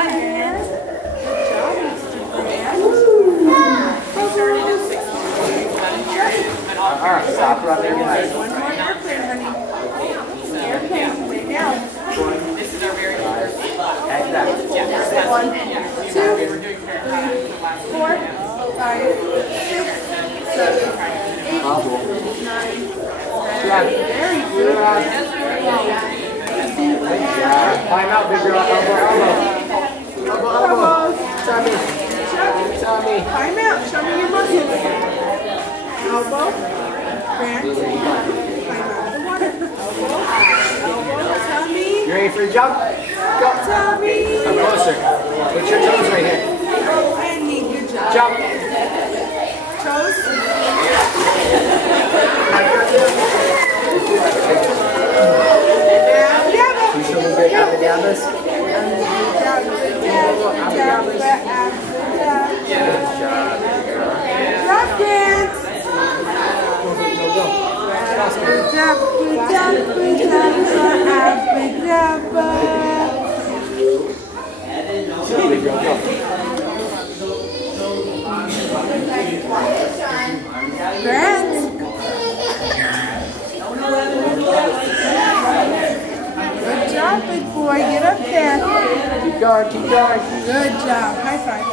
Alright, stop right there behind. One more airplane, honey. Airplane, right now. This is our very first. Head back. 1, 2, 3, 4, 5, 6, 7, 8, 9, 10. Very good. Climb out, big girl. Elbow, elbow. Elbow, elbow. Tommy. Tommy. Climb out. Show me your muscles. Elbow. Grant. Climb out of the water. Elbow. Elbow. Tummy. You ready for a jump? Go. Tummy. Come closer. Put your toes right here. And knee. Good job. Jump. Toes. Abacadabras. Drop dance. Grant. Good job, big boy. Get up there. Keep going, keep going. Good job. High five.